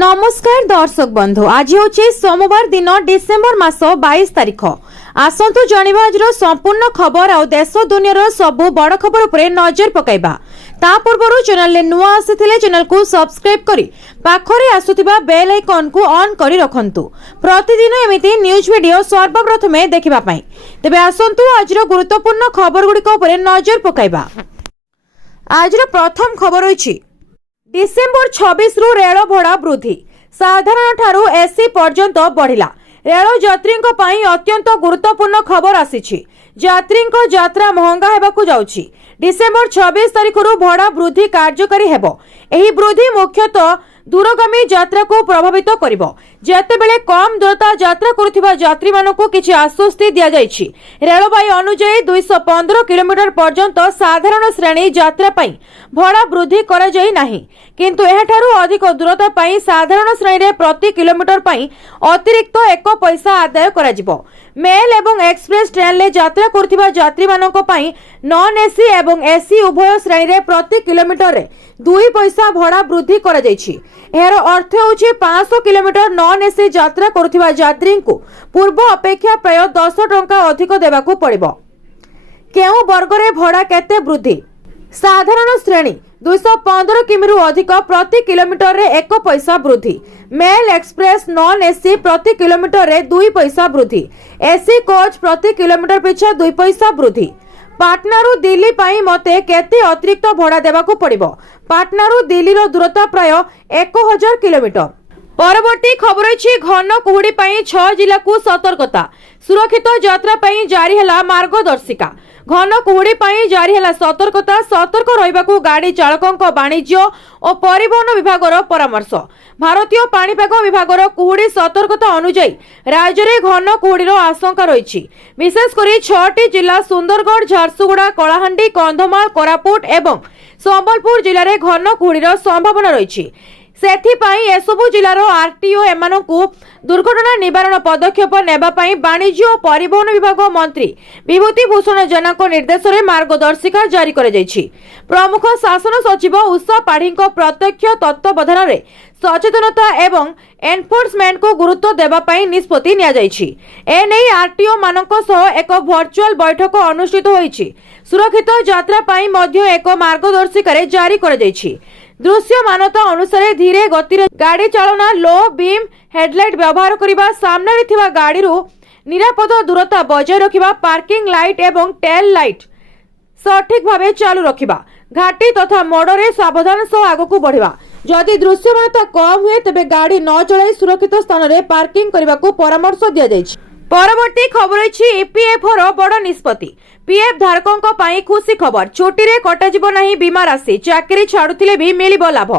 नमस्कार दर्शक बंधु, आज हूँ सोमवार दिन डिसेम्बर मास 22 तारिख। आसतु जानिबा आज संपूर्ण खबर आ देश दुनिया सबु बड़ खबर उपरे नजर पकाइबा। ता पूर्व चैनल ले नुआ आसीथिले चैनल को सब्सक्राइब करी पाखरे आसुथिबा बेल आइकन को ऑन करी रखंतु प्रतिदिन एमिति न्यूज वीडियो सर्वप्रथमे देखिबा पई। तबे आसंतु आज गुरुत्वपूर्ण खबर गुडी को उपरे नजर पकाइबा। आज प्रथम खबर होइछि डिसेम्बर 26 रु रेल भड़ा वृद्धि साधारण ठारू एसी पर्यंत बढ़िला। रेल यात्री अत्यंत गुरुत्वपूर्ण खबर आसीछि। यात्री यात्रा महंगा हेबाकु जाउछि। डिसेम्बर 26 तारिख रु भड़ा वृद्धि कार्यकारी हेबो। एही वृद्धि मुख्यतः दूरगामी यात्रा को प्रभावित करिवो। जेतेबेले कम दूरता यात्रा करुथिबा यात्री मानकु किछि आश्वस्ति दिया जाइछि। रेलबाई अनुसार 215 किलोमीटर पर्यंत साधारण श्रेणी यात्रा पई भड़ा वृद्धि करा जाई नाही, किंतु एहाठारु अधिक दूरता पई साधारण श्रेणी रे प्रति किलोमीटर पई अतिरिक्त 1 पैसा आदाय करा जिवो। मेल एवं एक्सप्रेस ट्रेन ले यात्रा करुथिबा यात्री मानक पई नॉन एसी एवं एसी उभय श्रेणी रे प्रति किलोमीटर रे 2 पैसा भड़ा वृद्धि करा जाइछि। एହାର अर्थ होछि 500 किलोमीटर नॉन एसी यात्रा करुथिबा यात्री को पूर्व अपेक्षा प्राय 10 टंका अधिक देबाकू पड़िबो। केउ वर्ग रे भड़ा केते वृद्धि? साधारण श्रेणी 215 किमी अधिक प्रति किलोमीटर रे 1 पैसा वृद्धि। मेल एक्सप्रेस नॉन एसी प्रति किलोमीटर रे 2 पैसा वृद्धि। एसी कोच प्रति किलोमीटर पिछा 2 पैसा वृद्धि। पाटनारू दिल्ली पाई मते केते अतिरिक्त भड़ा देबाकू पड़िबो? पाटनारू दिल्ली रो दूरता प्राय 1000 किलोमीटर। परवर्ती खबर अछि घन कुहुडी पाई 6 जिला को सतर्कता। सुरक्षित यात्रा पाई जारी हला मार्गदर्शिका। घन कुहुडी पाई जारी हला सतर्कता। सतर्क रहिबाकू गाड़ी चालकक वाणिज्य और परिवहन विभागर परामर्श। भारतीय पाणीपाग विभागर कुहुडी सतर्कता अनुसार राज्य में घन कुहुडीर आशंका रही। विशेषकर 6टी जिला सुंदरगढ़, झारसुगुड़ा, कलाहांडी, कंधमाल, कोरापुट एवं संबलपुर जिले में घन कुहुडीर संभावना रही। सेथिपाई एसबु जिलार आरटीओ एमानकु दुर्घटना निवारण पदक्षेप नेबा पाई वाणिज्य और परिवहन विभाग मंत्री विभूति भूषण जेना निर्देश में मार्गदर्शिका जारी कर जाइछि। प्रमुख शासन सचिव उषा पाढ़ी प्रत्यक्ष तत्वावधान में सचेतनता एवं एनफोर्समेंट को गुरुत्व देबा पाई निष्पत्ति निया जाइछि। एने आरटीओ मानक सह एक वर्चुअल बैठक अनुष्ठित होइछि। सुरक्षित यात्रा पाई मध्य एक मार्गदर्शिका जारी कर जाइछि। दृश्यमानता अनुसार धीरे गति गाड़ी चालना, लो बीम हेडलाइट व्यवहार करने, सामने थिबा गाड़ी निरापद दूरता बजाय रखिबा, पार्किंग लाइट एवं टेल लाइट सठिक भावे चालू रखिबा, घाटी तथा मोड़े सावधान सह आगकू बढ़िबा। जदि दृश्यमानता कम हुए तेबे गाड़ी न चलाई सुरक्षित स्थान रे पार्किंग करने को परामर्श दिया जाइछि। परवर्ती खबर अछि ईपीएफओ रो बड़ निष्पत्ति। पीएफ धारकों पाई खुशी खबर। छुट्टी रे कटाजिबो नाही बीमा राशि। चाकरी छाड़ुथिले भी मिलिबो लाभ।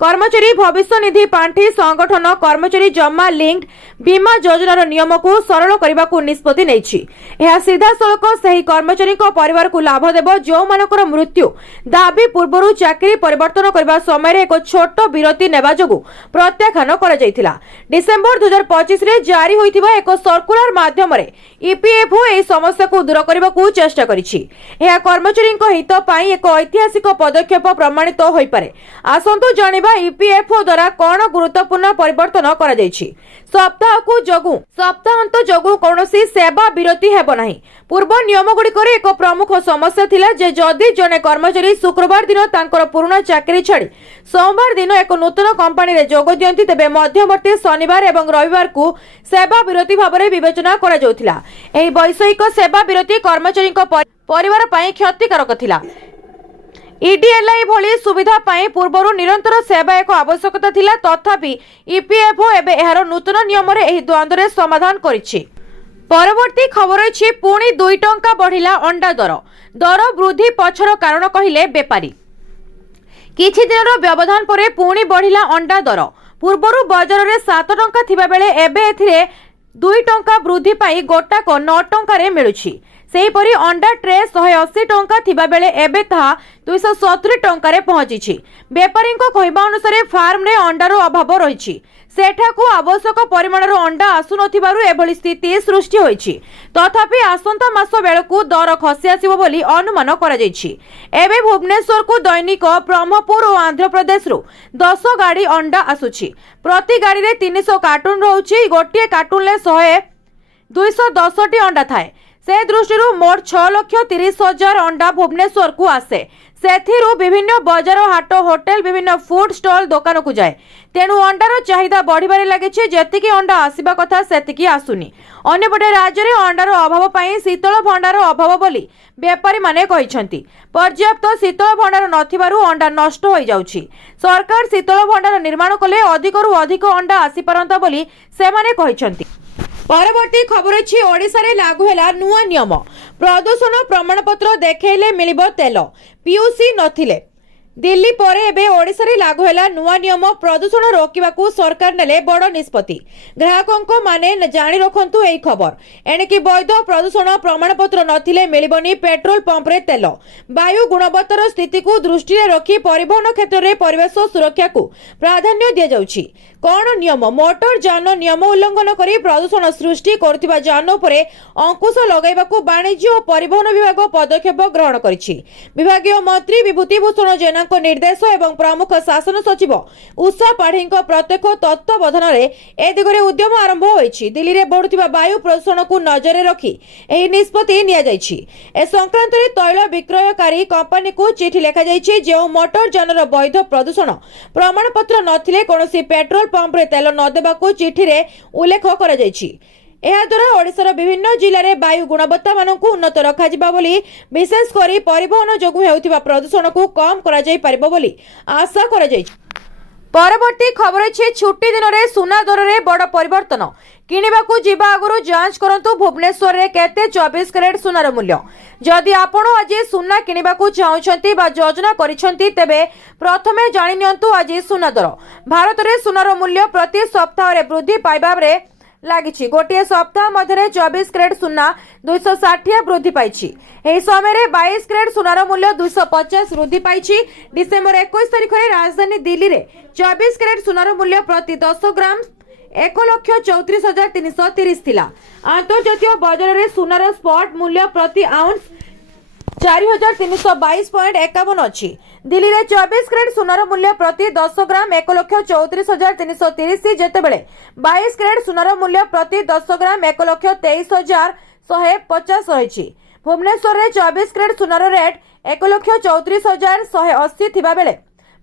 कर्मचारी भविष्य निधि पांठी संगठन कर्मचारी जमा लिंक्ड बीमा योजनार नियम को सरल करने को निष्पत्ति नेछि। यह सीधा सड़क सही कर्मचारी परिवार को लाभ देव जो मानकर मृत्यु दाबी पूर्व चाकरी परिवर्तन करने समय एक छोट विरति नेबा जोगु प्रत्याख्यान करा जायतिला। डिसेम्बर 2025 रे जारी होइतिबा एक सर्कुलर माध्यम रे ईपीएफओ ए समस्या को दूर करने को चेष्टा करिछि। यह कर्मचारी हित पाई एक ऐतिहासिक पदक्षेप प्रमाणित होई पारे। आसंतु जानिबा ईपीएफओ द्वारा कौन गुरुत्वपूर्ण परिवर्तन करा जायछि। सप्ताहांत जोगु कौनसी सेवा विरति हेबो नाही। पूर्व नियम गुड़िकर एक प्रमुख समस्या थिला जे जदि जने कर्मचारी शुक्रवार दिन तांकर पुराना चाकरी छाड़ी सोमवार दिन एक नूतन कंपनी रे जोग दियंती तेबे मध्यवर्ती शनिवार एवं रविवार को सेवा विरति भाबरे विवेचना करा जाउथिला। एही वैषयिक सेवा विरति कर्मचारी परिवार पई क्षतिकारक थिला। ईडीएलआई भली सुविधा पाई पूर्वरु निरंतर सेवा एक आवश्यकता थिला, तथापि ईपीएफओ एबे एहार नूतन नियम रे एही द्वंद्व रे समाधान करिछि। परवर्ती खबर अछि पुणी 2 टंका बढ़िला अंडा दर। दर वृद्धि पछर कारण कहिले बेपारी। किछि दिनर व्यवधान परे पुणी बढ़िला अंडा दर। पूर्वरु बाजार रे 7 टंका थिबा बेले एबे एथिरे 2 टंका वृद्धि पाई गोटाक 9 टंका रे मिलुछि। सेहीपरि अंडा ट्रे 180 टंका थिबा बेले एबे ताहा 270 टंका रे पहुंची। बेपारी कहवा अनुसार फार्म रे अंडार अभाव रही सेठाकू आवश्यक परिमाणर अंडा आसु नथिबारु एभली स्थिति सृष्टि होईछि। तथापि आसंता मास बेलकू दर खसी आसिबो बोली अनुमान करा जायछि। एबे भुवनेश्वर को दैनिक ब्रह्मपुर और आंध्र प्रदेश रु 10 गाड़ी अंडा आसुछि। प्रति गाड़ी रे 300 कार्टून रहउछि। गोटे कार्टून ले 210 टी अंडा थाए। से दृष्टि मोट 6,30,000 अंडा भुवनेश्वर को आसे। सेथिरु विभिन्न बजार हाट होटेल विभिन्न फूड स्टॉल दुकान को जाए। तेणु अंडार चाहिदा बढ़िबारे लागिछि। जेतिकी अंडा आसिबा कथा सेतिकी आसुनी। अन्यपटे राज्य में अंडार अभाव पई शीतल भंडार अभाव बोली व्यापारी माने कहिसंती। पर्याप्त शीतल भंडार नथिबारु अंडा नष्ट होई जाउछि। सरकार शीतल भंडार निर्माण कले अधिकरु अधिक अंडा आसी पारंता बोली सेमाने कहिसंती। परवर्ती खबर अछि ओडिसा रे लागू हैला नुआ नियम। प्रदूषण प्रमाणपत्र देखेले मिलिबो तेल। पीयूसी नथिले दिल्ली परे एबे ओडिसा रे लागू हैला नुआ नियम। प्रदूषण रोकिबाकू सरकार नेले बड़ निष्पत्ति। ग्राहकंको माने जानि रखंतु एई खबर। एणिकी वैध प्रदूषण प्रमाणपत्र नथिले मिलिबनी पेट्रोल पंप रे तेल। वायु गुणवत्तार स्थिति को दृष्टि रे रखी परिवहन क्षेत्र रे परिवेश सुरक्षा को प्राधान्य दिया जाउछि। कोन नियम? मोटर यान नियम उल्लंघन करी प्रदूषण सृष्टि करथिबा यान उपरे अंकुश लगाइबाकू वाणिज्य और परिवहन विभाग पदक्षेप ग्रहण करिछि। विभागीय मंत्री विभूति भूषण जेना निर्देश एवं प्रमुख शासन सचिव उषा पाढ़ी प्रत्यक्ष तत्वावधान ए दिगरे उद्यम आरंभ होईछि। दिल्ली रे बढ़ुथिबा वायु प्रदूषण को नजर रखी एही निष्पत्ति निया जायछि। ए संक्रांत रे तैल विक्रयकारी कंपनी को चिठी लेखा जायछि। जे मोटर यानर वैध प्रदूषण प्रमाण पत्र नथिले कोनोसी पेट्रोल पंप रे तेल न देबाकू चिठी रे उल्लेख करा जायछि। एहा द्वारा ओडिशार विभिन्न जिले में वायु गुणवत्ता मानकू उन्नत रखा बोली विशेष करी परिवहन जोगु हेउथिबा प्रदूषण को कम करा जाय परिबो बोली आशा करा जाय। परवर्ती खबर अछि छुट्टी दिन रे सुना दर रे बड़ परिवर्तन। किनिबाकू जिबा आगुरु जांच करंतु भुवनेश्वर रे केते 24 कैरेट सुनार मूल्य। जदि आपण आज सुना किनिबाकू चाहुछंती बा योजना करिसंती तेबे प्रथमे जानि नियंतु आज सुना दर। भारत रे सुनार मूल्य प्रति सप्ताह रे वृद्धि पाइबा रे लागिछि। गोटे सप्ताह मध्य 24 कैरेट सुना 260 वृद्धि पाइछि। एही समय रे 22 कैरेट सुनार मूल्य 250 वृद्धि पाइछि। डिसेंबर 21 तारिख रे राजधानी दिल्ली रे 24 कैरेट सुनार मूल्य प्रति 10 ग्राम 1,34,330 थिला। अंतर्जातीय बाजार रे सुनार स्पॉट मूल्य प्रति आउंस 4,322.51 अछि। दिल्ली रे 24 कैरेट सुनार मूल्य प्रति 10 ग्राम 1,34,330 जेतेबेले 22 कैरेट सुनार मूल्य प्रति 10 ग्राम 1,23,150 रहिछि। भुवनेश्वर रे 24 कैरेट सुनार रेट 1,34,180 थिबा बेले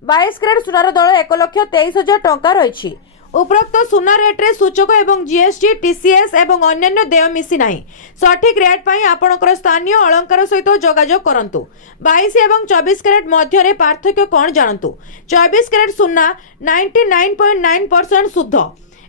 22 कैरेट सुनार दर 1,23,000 टंका रहिछि। उपरोक्त सुना रेट रे सूचक एवं जीएसटी टीसीएस एवं अन्य देय मिसी नाही। सठिक रेट पाई आपनकर स्थानीय अलंकार सहित जोगाजोग करंतु। 22 एवं 24 कैरेट मध्य रे पार्थक्य कोन जानंतु। 24 कैरेट सुना 99.9% शुद्ध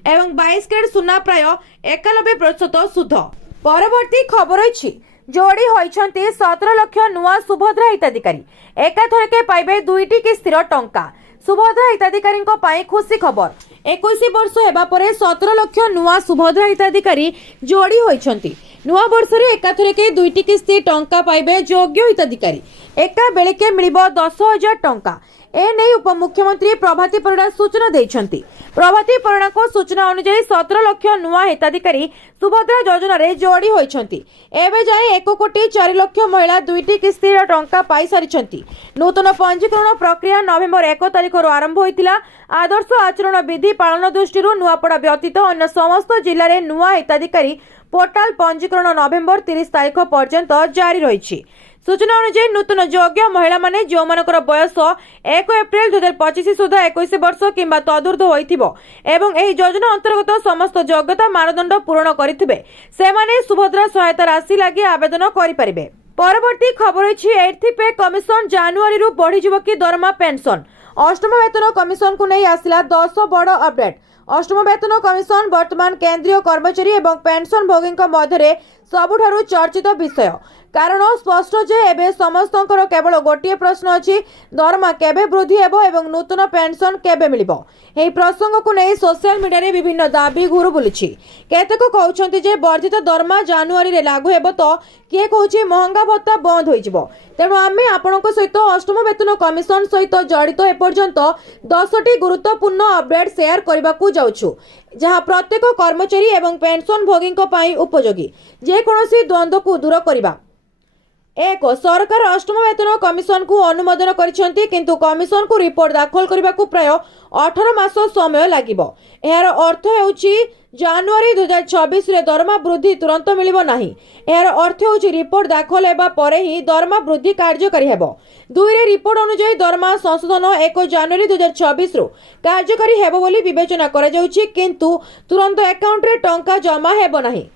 एवं 22 कैरेट सुना प्राय 91% शुद्ध। परवर्ती खबर अछि जोड़ी होइछंती 17 लाख नुआ सुभद्रा हिताधिकारी। एकाथरके पाइबे 2टी किस्तीर टंका। सुभद्रा हिताधिकारी पाई खुशी खबर। 21 वर्ष हेबा परे 17 लाख नुआ सुभद्रा हिताधिकारी जोड़ी होइछंती। नुआ वर्ष रे एकाथरके 2टी किस्ती टंका पाइबे योग्य हिताधिकारी। एका बेलेके मिलिबो 10,000 टंका। ए नै उपमुख्यमंत्री प्रभाती परिडा सूचना दैछंती। प्रभाती परिडा को सूचना अनुसार 17 लाख नुआ हिताधिकारी सुभद्रा योजना रे जोड़ी होइछंती। एबे जाय 1,04,00,000 महिला 2टी किस्ती टंका पाई सारिछंती। नूतन पंजीकरण प्रक्रिया नवेम्बर 1 तारिख रु आरंभ होइतिला। आदर्श आचरण विधि पालन दृष्टि नुआपड़ा व्यतीत अन्य समस्त जिले में नुआ हिताधिकारी पोर्टाल पंजीकरण नवेम्बर 30 तारिख पर्यंत जारी रही। सूचना अनुसार नूतन योग्य महिला माने जो मानकर बयस 1 एप्रिल 2025 सुधा 21 वर्ष किंबा तदूर्ध होइथिबो एवं एही योजना अंतर्गत समस्त योग्यता मानदंड पूर्ण करिथिबे सेमाने सुभद्रा सहायता राशि लागि आवेदन करि परिबे। परवर्ती खबर अछि 8th पे कमिशन जनवरी रु बढ़ी जिवो कि दरमा पेंशन। अष्टम वेतन कमिशन को नहीं आसिला 10 बड़ अपडेट। अष्टम वेतन कमिशन वर्तमान केंद्रीय कर्मचारी एवं पेंशन भोगी मध्य सबुठारु चर्चित विषय। कारण स्पष्ट जे एबे समस्तंकर केवल गोटे प्रश्न अछि दरमा केबे वृद्धि हेबो एवं नूतन पेंशन केबे मिलिबो। एही प्रसंग को नै सोशल मीडिया रे विभिन्न दाबी घुरु बुलुछि। केतेक कहउछन्ति जे वर्धित दरमा जनवरी रे लागू हेबो तो किए कहउछि महंगा भत्ता बंद होई जिवो। तेणु आमे आपनक सहित अष्टम वेतन कमिशन सहित जड़ित एपर्यंत 10टी गुरुत्वपूर्ण अपडेट शेयर करबाकू जाउछु जहाँ प्रत्येक कर्मचारी एवं पेंशन भोगी उपयोगी जे कोनोसी द्वंद्व को दूर करबा। एक सरकार अष्टम वेतन कमिशन को अनुमोदन करिसेंती किंतु कमिशन को रिपोर्ट दाखल करने को प्राय 18 मास समय लागिबो। एहार अर्थ हेउची जनवरी 2026 रे दरमा वृद्धि तुरंत मिलिबो नाही। एहार अर्थ हेउची रिपोर्ट दाखल हेबा परे ही दरमा वृद्धि कार्यकारी हेबो। 2 रे रिपोर्ट अनुसार दरमा संशोधन 1 जनवरी 2026 रो कार्यकारी हेबो बोली विवेचना करा जाउची किंतु तुरंत अकाउंट रे टंका जमा हेबो नाही।